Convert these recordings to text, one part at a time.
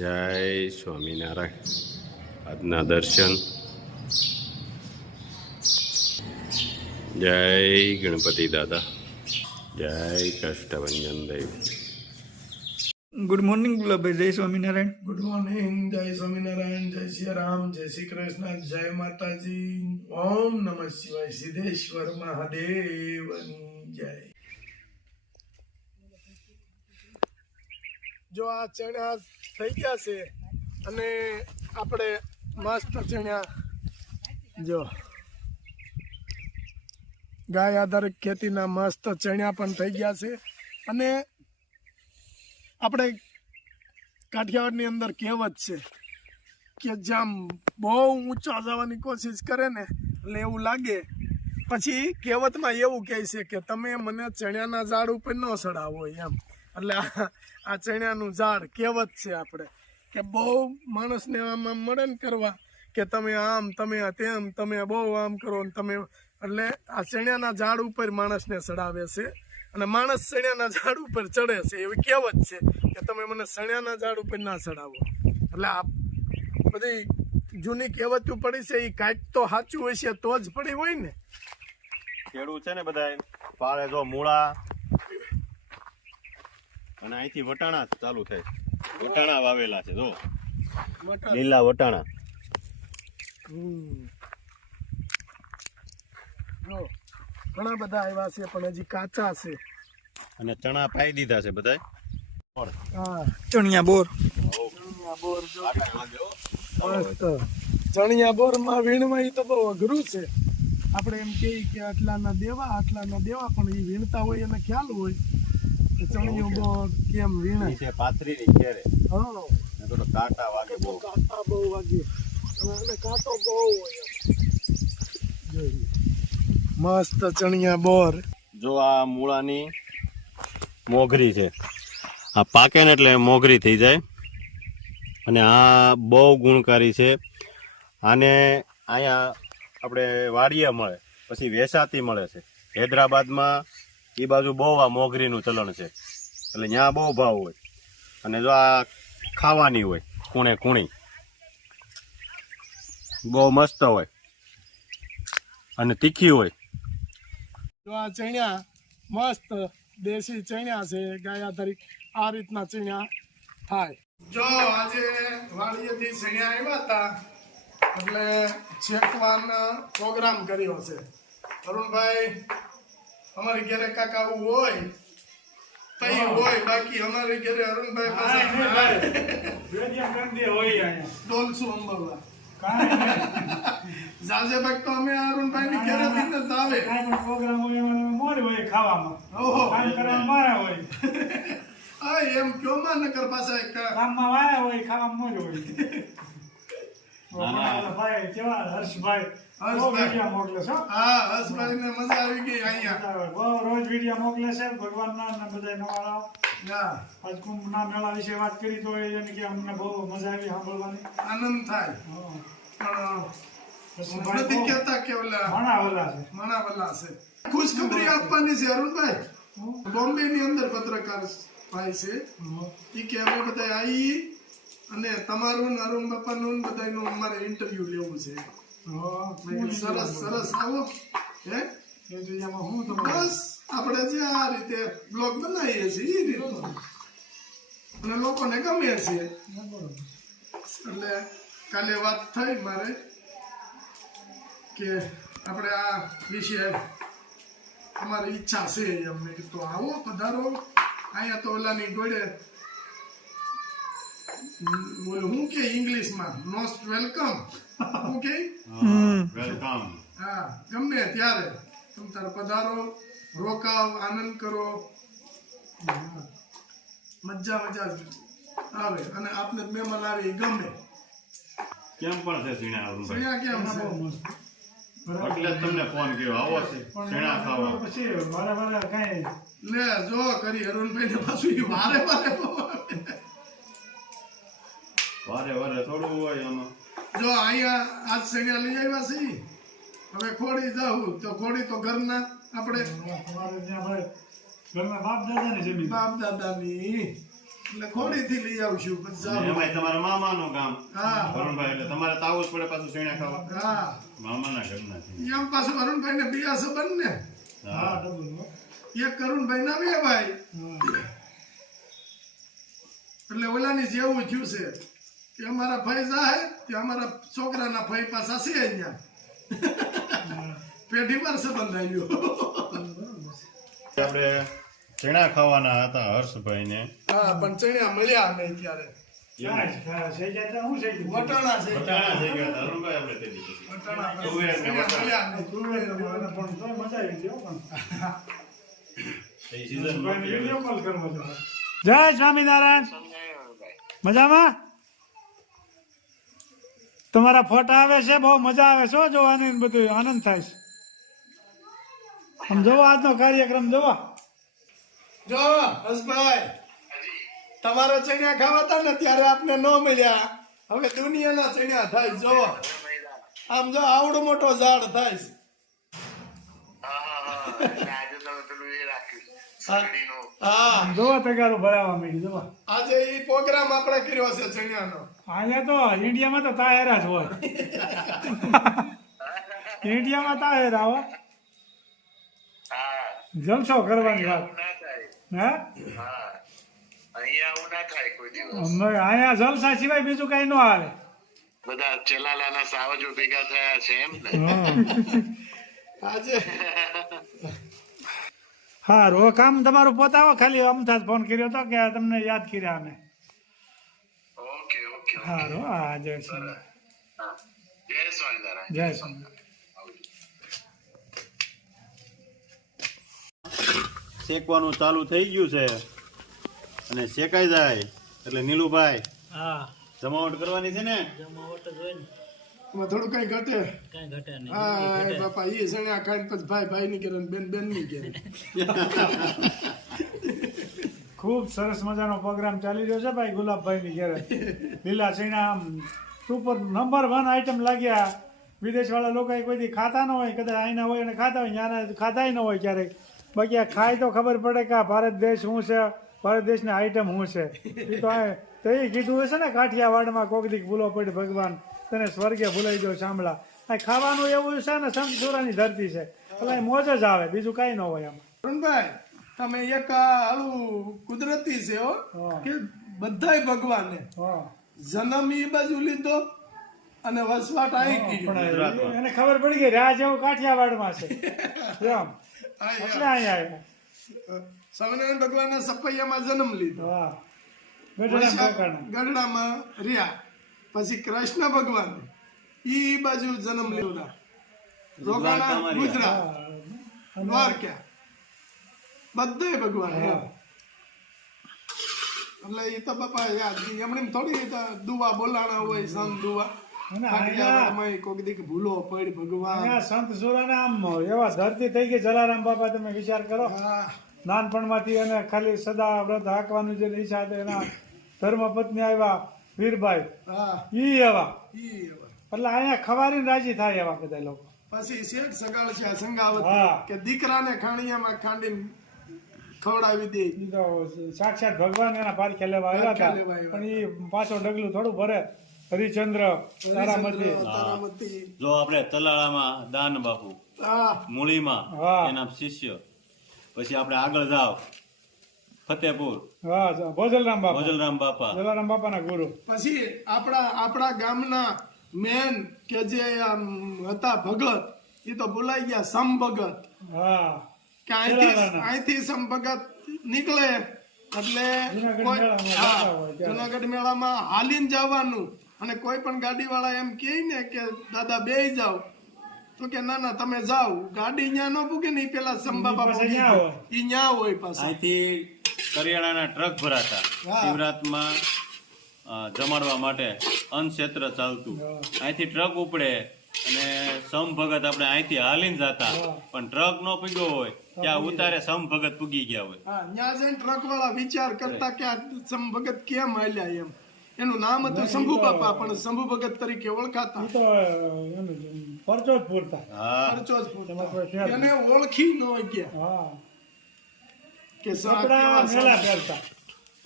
જય સ્વામિનારાયણ. આજના દર્શન. જય ગણપતિ દાદા. જય કષ્ટભંજન દેવ. Good morning Gulabbhai. જય સ્વામિનારાયણ. Good morning. જય સ્વામિનારાયણ. જય શ્રી રામ. જય શ્રી કૃષ્ણ. જય માતાજી. ઓમ નમઃ શિવાય. સિદ્ધેશ્વર મહાદેવની જય. જો આ ચણા થઈ ગયા છે અને આપણે મસ્ત ચણા જો ગાય આધારિત ખેતીના મસ્ત ચણા પણ થઈ ગયા છે. અને આપણે કાઠિયાવાડની અંદર કહેવત છે કે જામ બહુ ઊંચા જવાની કોશિશ કરે ને એટલે એવું લાગે, પછી કહેવતમાં એવું કહે છે કે તમે મને ચણાના ઝાડ ઉપર ન ચડાવો એમ. એટલે આ ચણાનું ઝાડ કહેવત છે આપણે કે બહુ માણસને આમ મળે ને કરવા કે તમે આમ તમે તેમ તમે બહુ આમ કરો ને તમે, એટલે આ ચણાના ઝાડ ઉપર માણસને ચડાવે છે અને માણસ ચણાના ઝાડ ઉપર ચડે છે. એવી કહેવત છે કે તમે મને ચણાના ઝાડ ઉપર ના ચડાવો. એટલે આ બધી જૂની કહેવતો પડી છે એ કાંઈક તો સાચું હોય છે તો જ પડી હોય ને. ખેડૂત છે ને બધા પાળે જો મૂળા અને અહીંથી વટાણા ચાલુ થાય. વટાણા વાવેલા છે જો, લીલા વટાણા. જો ઘણા બધા આવ્યા છે પણ હજી કાચા છે. અને ચણા પાઈ દીધા છે બધા. હા, ચણિયા બોર. ચણિયા બોર જો મસ્ત. ચણિયા બોર માં વીણવા તો બહુ અઘરું છે. આપણે એમ કહીએ કે આટલાના દેવા પણ એ વીણતા હોય એને ખ્યાલ હોય કે ચણિયો બોર કેમ વીણે છે. પાથરીની ઘેરે હા તો કાંટા વાગે બહુ. કાંટા બહુ વાગે અને કાંટો બહુ હોય. જોઈએ મસ્ત ચણિયા બોર. જો આ મૂળાની મોગરી છે. આ પાકે ને એટલે મોગરી થઈ જાય અને આ બહુ ગુણકારી છે. આને અહીંયા આપણે વાડીએ મળે, પછી વેચાતી મળે છે. હૈદરાબાદમાં એ બાજુ બહુ આ મોગરીનું ચલણ છે, એટલે ત્યાં બહુ ભાવ હોય. અને જો આ ખાવાની હોય કૂણે કૂણી, બહુ મસ્ત હોય અને તીખી હોય. જો આ ચણ્યા મસ્ત દેશી ચણ્યા છે ગાય આધારિત. આ રીતના ચણ્યા થાય. જો આજે વાડીએથી ચણ્યા આવ્યા હતા એટલે છેકવાનો પ્રોગ્રામ કર્યો છે. અરુણભાઈ અમારી ઘરે કાંક આવું હોય તઈ હોય, બાકી અમારી ઘરે અરુણભાઈ પાસે ડોલસું અંબાવા જાજે ભાઈ તો અમે અરુણભાઈ ની ઘરે થી જ આવે. પ્રોગ્રામ હોય મોર હોય ખાવામાં. ઓહો કામ કરવામાં મારા હોય. આ એમ કયો માં નકર પાસે કામમાં વાયા હોય, ખાવામાં મોર હોય. ભાઈ કેવા હર્ષભાઈ વિડીયો મોકલે છે. હા હર્ષભાઈ ને મજા આવી ગઈ અહીંયા. બહુ રોજ વિડીયો મોકલે છે ભગવાનના ને બધા નવા. હા આજ કુંભના મેળા વિશે વાત કરી તો એને કે અમને બહુ મજા આવી સાંભળવાની. આનંદ થાય. પણ નથી કહેતા કે ઓલા મણાવલા છે. ખુશખબરી આપવાની છે અરુણભાઈ. બોમ્બે ની અંદર પત્રકાર ભાઈ છે ઈ કે અમે બધા આવી અને તમારું અરુણ બાપાનું બધાનું અમારે ઇન્ટરવ્યુ લેવું છે. સરસ સરસ આવો. હે હું તો બસ આપણે જે આ રીતે બ્લોગ બનાવીએ છીએ એ રીતનું અને લોકોને ગમે છે. એટલે કાલે વાત થઈ મારે કે આપણે આ વિશે અમારી ઈચ્છા છે એમ. મેં કીધું આવો પધારો. અહીંયા તો ઓલાની જોડે હું કે ઇંગ્લિશમાં મોસ્ટ વેલકમ હું કે વેલકમ. હા ગમે ત્યારે તમે તારે પધારો, રોકાવ, આનંદ કરો, મજા આવે અને આપને મહેમાન આવે એ ગમે. કેમ પણ છે સીણા અરુણભાઈ? અહીંયા કેમ છે એટલે જ તમને ફોન કર્યો આવો છે સીણા ખાવા. પછી વારે કઈ લે જો કરી અરુણભાઈ ને પાછું ઈ વારે વારે થોડું હોય આમાં. જો અહીંયા આજ સણિયા લઈ આવ્યા છે. હવે ખોડી જાઉં તો ખોડી તો ઘરના આપણે તમારે ત્યાં ભાઈ ઘરના બાપ દાદાની જમીન. બાપ દાદાની એટલે ખોડીથી લઈ આવશું પછી જાવ. એમાંય તમારા મામાનું ગામ હા વરુણભાઈ, એટલે તમારે તો આવવું જ પડે પાછું ચણા ખાવા. હા મામાના ઘરના છે. એમ પાછું અરુણભાઈ ને બીજા સંબંધ ને હા. એક અરુણભાઈ ના બે ભાઈ એટલે ઓલાની જેવું થયું છે કે અમારા ભાઈ જાય કે અમારા છોકરાના ભાઈ પાછા છે અહીંયા પેઢી પર સંબંધ આવ્યો. આપણે ચણા ખાવાના હતા હર્ષભાઈને. હા પણ ચણ્યા મળ્યા નહીં ત્યારે વટાણા છે વટાણા થઈ ગયા હતા અરુણભાઈ આપણે તે દિવસે. વટાણા તુવેર ને ચણ્યા વટાણા. મળ્યા નહીં. એ seasonમાં જય સ્વામિનારાયણ. મજામાં? તમારા ફોટા આવે છે, બહુ મજા આવે છે હો જોવાની, ને બધું આનંદ થાય છે. આમ જોવો આજનો કાર્યક્રમ જોવો. જો હસભાઈ તમારા ચણ્યા ખાવા હતા ને ત્યારે આપને ન મળ્યા, હવે દુનિયાના ચણ્યા થાય. જો આમ જો આવડો મોટો ઝાડ થાય છે. હા આમ જોવો તગારું ભરાવા માંડી જોવો. આજે ઈ પ્રોગ્રામ આપણે કર્યો છે ચણ્યાનો. અહીંયા તો ઇન્ડિયામાં તો તાહેરા જ હોય. ઇન્ડિયામાં તાહેરા હોય, જલસો કરવાની વાત. હે અહીંયા જલસા સિવાય બીજું કઈ ન આવે. બધા ચલાલાના સાવજો ભેગા થયા છે એમ ને. આજે હારું, હવે કામ તમારું પતાવો. ખાલી અમથા જ ફોન કર્યો હતો કે તમને યાદ કર્યા અમે. ઓકે ઓકે હારું, હા, જય શ્રી હા. જય સ્વામિનારાયણ. જય શ્રી. શેકવાનું ચાલુ થઈ ગયું છે અને શેકાઈ જાય એટલે નીલુભાઈ હા, જમાવટ કરવાની છે ને. જમાવટ જ હોય ને, એમાં થોડું કઈ ઘટે. કાંઈ ઘટે નહીં. હા એ બાપા ઈ ચણ્યા ખાઈને પછી ભાઈ ભાઈ ની કરે ને બેન બેન ની કરે. ખૂબ સરસ મજાનો પ્રોગ્રામ ચાલી રહ્યો છે ભાઈ ગુલાબભાઈ ની ઘરે. લીલા ચણા આમ સુપર નંબર 1 આઈટમ લાગ્યા. વિદેશ વાળા લોકો કોઈ દી ખાતા ન હોય, કદાચ આઈના હોય અને ખાતા હોય, ત્યાંના ખાતા ન હોય ક્યારેક. બાકી આ ખાય તો ખબર પડે કે આ ભારત દેશ શું છે, ભારત દેશની આઈટમ શું છે. એ તો તો એ કીધું હશે ને કાઠિયાવાડમાં કોક દીક ભૂલો પડી ભગવાન તને સ્વર્ગે ભૂલાઈ દો સાંભળા. આ ખાવાનું એવું છે ને, સંત સુરાની ધરતી છે એટલે અહીં મોજ જ આવે, બીજું કાંઈ ન હોય આમાં. અરુણભાઈ તમે એક આલું કુદરતી છે હો હા. કે બધાય ભગવાને હા, જન્મ ઈ બાજુ લીધો અને વસવાટ અહીં કર્યો. પણ એને ખબર પડી ગઈ રાહ જેવું કાઠિયાવાડમાં છે એમ, હા, એટલે અહીંયા આવ્યા. સ્વામિનારાયણ ભગવાનના સપૈયામાં જન્મ લીધો, હા, ગઢડા કાકાના. ગઢડામાં રહ્યા, પછી કૃષ્ણ ભગવાન ઈ બાજુ જન્મ લીધો, રોકાણા ગુજરાત દ્વારકા બધે ભગવાન એમ. એટલે એ તો બાપા યાદ એમણે થોડી દુવા બોલાણા હોય, સંત દુવા અને કાઠિયાવાડમાં કોક દીક ભૂલો પડી ભગવાન. અહીંયા સંત સુરાના આમ એવા ધરતી થઈ ગઈ જલારામ બાપા, તમે વિચાર કરો. હા નાનપણમાંથી એને ખાલી સદા વ્રત હાંકવાનું જે ઈચ્છા હતી, એના ધર્મપત્ની આવ્યા વીરભાઈ, હા ઈ એવા. ઈ એવા. એટલે અહીંયા ખવારીને રાજી થાય એવા બધા લોકો. પછી શેઠ સગાળ છે આ સંગાવત હા. કે દીકરાને ખાણીયામાં ખાંડીને ખવડાવી દે. ઈ તો સાક્ષાત ભગવાન એના પારખે લેવા આવ્યા હતા, લેવા આવ્યા. પણ ઈ પાછો ડગલું થોડું ભરે. હરિચંદ્ર તારામતી. તારામતી. જો આપણે તલાળામાં દાન બાપુ, હા મૂળીમાં હા. એના શિષ્ય, પછી આપણે આગળ જાવ ફતેપુર હા, ભોજલરામ બાપા, ભોજલરામ બાપા, જલારામ બાપાના ગુરુ. પછી આપણા ગામના મેન કે જે આમ હતા ભગત એ તો ભૂલાઈ ગયા, સમ ભગત. હા, કે જલારામના. અહીંથી સમ ભગત નીકળે એટલે જુનાગઢ કોઈ- મેળામાં હા, જતા હોય ત્યારે. જુનાગઢ મેળામાં હાલીને જવાનું, અને કોઈ પણ ગાડી વાળા એમ કહે ને કે દાદા બેહી જાવ, તો કે ના ના તમે જાઓ. ગાડી ન્યા ન પૂગે ને ઈ પેલા સંબાબા ઈ પાસે પૂગી ન્યા જાય. હોય. ઈ ન્યા હોય પાછા. અહીંથી કરિયાણાના ટ્રક ભરાતા હા. શિવરાતમાં જમાડવા માટે અન્નક્ષેત્ર ચાલતું. અહીંથી ટ્રક ઉપડે અને સમ ભગત આપણે અહીંથી હાલીને જતા, પણ ટ્રક નો પૂગ્યો હોય ત્યાં ઉતારે સમ ભગત પૂગી ગયા હોય. હા ન્યા જઈને ટ્રક વાળા વિચાર કરતા કે આ સમ ભગત કેમ હાલ્યા એમ. એનું નામ હતું શંભુ બાપા, પણ શંભુ ભગત તરીકે ઓળખાતા. ઈ તો એનું પરચો જ પૂરતા. હા, ખર્ચો જ પૂરતા. એમાં કોઈ ફેર એને ઓળખી ન ગયા હા, કે કપડા મેલા પહેરતા.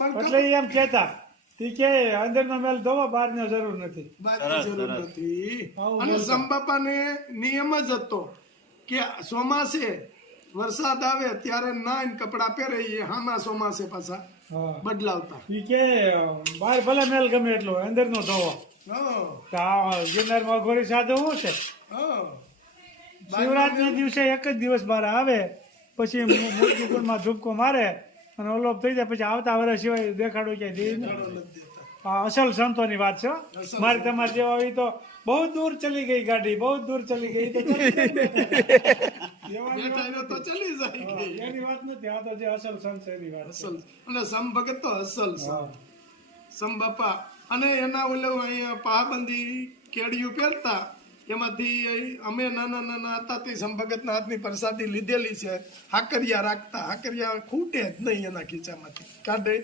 પણ એટલે ઈ એમ કહેતા ઈ કે અંદરનો મેલ ધોવો બહારની જરૂર નથી. વાતની જરૂર નથી. આવું અને બોલતા. સંબાપાને નિયમ જ હતો કે ચોમાસે વરસાદ આવે ત્યારે નાઈન કપડા પહેરે એ હામા ચોમાસે પાછા હા બદલાવતા. ઈ કે બહાર ભલે મેલ ગમે એટલો અંદરનો ધોવો. હા, તો આ ગિરનારમાં અઘોરી સાધુ શું છે? હા. શિવરાત્રી દિવસે એક જ દિવસ બહાર આવે પછી મૂર્તિ કુંડમાં ઝૂપકો મારે અને ઓલોપ થઈ જાય પછી આવતા વર્ષ સિવાય દેખાડો ક્યાંય દે નહીં. આ અસલ સંતોની વાત છે હો. મારી તમારે જેવા હોય તો બહુ દૂર ચલી ગઈ ગાડી, બહુ દૂર ચલી ગઈ તો ચલી ગઈ. એવાની બેઠા રહ્યો તો ચલી જાય વાત- કે. એની વાત નથી, આ તો જે અસલ સંત છે એની વાત છે. અસલ અને સમ ભગત તો અસલ છે. હા. સમ બાપા અને એના ઓલો અહીંયા પાબંદી કેડિયું પહેરતા એમાંથી અમે નાના હતા તે સંભગતના હાથની પ્રસાદી લીધેલી છે. હાકરિયા રાખતા, હાકરિયા ખૂટે જ નહીં એના ખીચામાંથી, કાઢે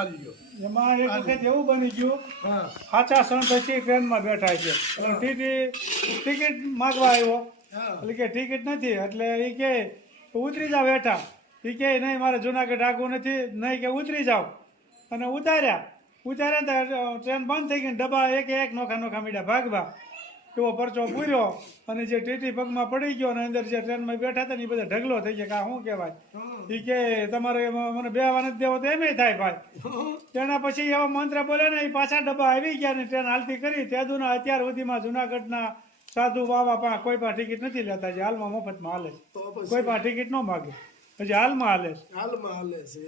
આલ્યો. એમાં એક વખત એવું બની ગયું, હા, સાચા સંત પછી ટ્રેનમાં બેઠા છે એટલે ટિકિટ માગવા આવ્યો હા. એટલે કે ટિકિટ નથી એટલે એ કે ઉતરી જાવ હેઠા. એ કે નહીં મારે જુનાગઢ આગવું નથી, નહીં કે ઉતરી જાવ. અને ઉતાર્યા તો ટ્રેન બંધ થઈ ગઈ, ડબ્બા એક નોખા મીડા ભાગવા એવો પરચો પૂર્યો અને જે ટીટી પગમાં પડી ગયો અને અંદર જે ટ્રેનમાં બેઠા હતા ને એ બધા ઢગલો થઈ ગયા કે આ શું કહેવાય. એ કે તમારે એમાં મને બેહવા નથી દેવો તો એમ થાય ભાઈ. તેના પછી એવા મંત્ર બોલે ને એ પાછા ડબ્બા આવી ગયા ને ટ્રેન હાલતી કરી. તેદુના અત્યાર સુધીમાં જુનાગઢના સાધુ બાબા પાસે કોઈ પણ ટિકિટ નથી લેતા, જે હાલમાં મફતમાં હાલે છે. તો પછી કોઈ પણ ટિકિટ ન માગે, હજી હાલમાં હાલે છે. હાલમાં હાલે છે.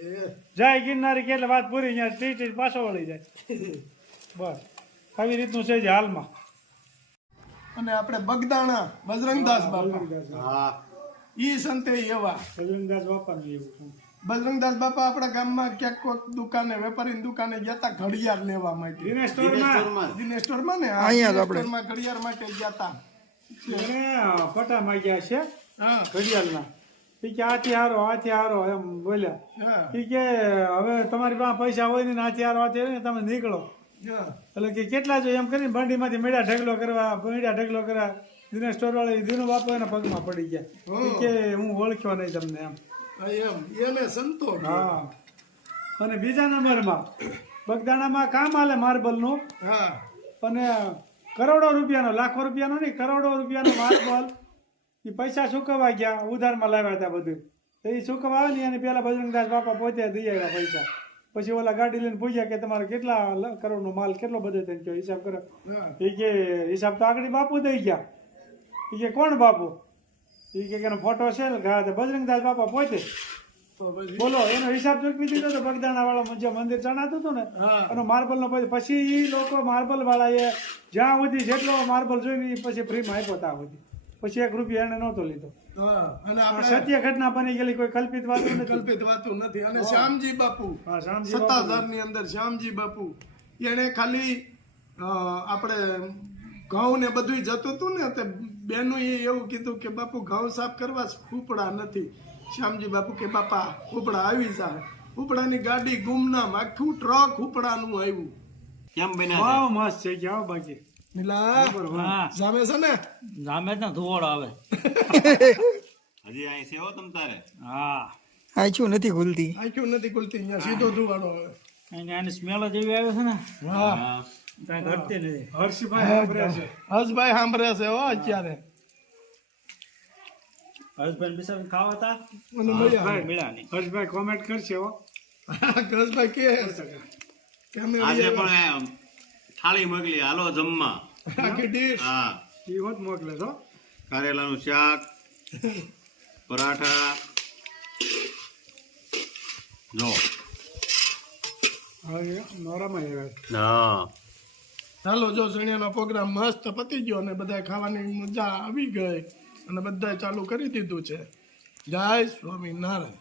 જાય ગિરનારી કે એટલે વાત પૂરી, ત્યાં ટિકિટ પાછો વળી જાય. બસ આવી રીતનું છે જે હાલમાં. અને આપણે બગદાણા બજરંગદાસ બાપા, હા ઈ સંતે એવા. બજરંગદાસ બાપાનું એવું છે. બજરંગદાસ બાપા આપણા ગામમાં ક્યાંક કોઈક દુકાને વેપારીની દુકાને ગયા તા ઘડિયાળ લેવા માટે. દિનેશ સ્ટોરમાં દિનેશ સ્ટોરમાં ને અહીંયા જ આપણે. સ્ટોરમાં ઘડિયાળ માટે ગયા તા. એને પટા માંગ્યા છે હા, ઘડિયાળના. એ કે આથી હારો એમ બોલ્યા. હા, એ કે હવે તમારી પાસે પૈસા હોય ને આથી હારો તમે નીકળો. હા. એટલે કે કેટલા જો એમ કરીને બંડીમાંથી મેળા ઢગલો કરવા દિનેશ સ્ટોર વાળા દીનો બાપુ એના પગમાં પડી ગયા. એ કે હું ઓળખ્યો નહીં તમને એમ. એમ એને સંતો કહે. હા. અને બીજા નંબરમાં બગદાણામાં કામ હાલે માર્બલનું હા, અને કરોડો રૂપિયાનો, લાખો રૂપિયાનો નહીં, કરોડો રૂપિયાનો માર્બલ એ પૈસા ચૂકવવા ગયા, ઉધારમાં લાવ્યા હતા બધું. તો એ ચૂકવવા આવે ને એને પેલા બજરંગદાસ બાપા પોતે દઈ આવ્યા પૈસા. પછી ઓલા ગાડી લઈને પૂછ્યા કે તમારે કેટલા કરોડનો માલ કેટલો બધો થઈને કયો હિસાબ કરો. હા. એ કે હિસાબ તો આગળ બાપુ દઈ ગયા. એ કે કોણ બાપુ? એ કે એનો ફોટો છે ને બજરંગદાસ બાપા પોતે. તો પછી બોલો એનો હિસાબ ચૂકવી દીધો તો બગદાણા વાળો જે મંદિર ચણાતું હતું ને હા. એનો માર્બલ નો પછી એ લોકો માર્બલ વાળા એ જ્યાં સુધી જેટલો માર્બલ જોઈને પછી ફ્રીમાં આપ્યો ત્યાં સુધી. પછી 1 રૂપિયા એને નહોતો લીધો. હા. અને આ આપણે સત્ય ઘટના બની ગયેલી, કોઈ કલ્પિત વાત નથી. કલ્પિત વાતું નથી. અને શ્યામજી બાપુ, હા, શામજી બાપુ. સત્તાધારની અંદર શ્યામજી બાપુ, એને ખાલી આપણે ઘઉં ને બધું જતું હતું ને તે બેનું એવું કીધું કે બાપુ ઘઉં સાફ કરવા ઉપડા નથી. શ્યામજી બાપુ કે બાપા ઉપડા આવી જાય. ઉપડાની ગાડી ગુમનામ, આખું ટ્રક ઉપડાનું આવ્યું. કેમ બન્યા વાવ મસ્ત છે કે આવો બાકી. નીલા જામે છે ને જામે જ ને ધુવાડો આવે. છે? હજી અહીં છે હો તમ તારે. હા આંખ્યું નથી ખુલતી. આંખ્યું નથી ખુલતી, અહીંયા સીધો ધુવાડો આવે. આની સ્મેલ જ એવી આવે છે ને હા, કાંઈ ઘટતી નથી. હર્ષભાઈ સાંભળ્યા છે. હર્ષભાઈ સાંભળે છે હો અત્યારે. હર્ષભાઈ બિસાબ ખાવા હતા મને મળ્યા. મળ્યા નહીં. હર્ષભાઈ કોમેન્ટ કરશે હો. હર્ષભાઈ કે અમે આજે પણ થાળી મોકલી, હાલો જમવા. આખી ડીશ. હા, એ હોત મોકલે છો. કારેલાનું શાક, પરાઠા. જો હવે નોરામાં આવ્યા. હા ચાલો, જો ચણિયાનો પ્રોગ્રામ મસ્ત પતી ગયો અને બધા ખાવાની મજા આવી ગઈ અને બધાએ ચાલુ કરી દીધું છે. જય સ્વામિનારાયણ.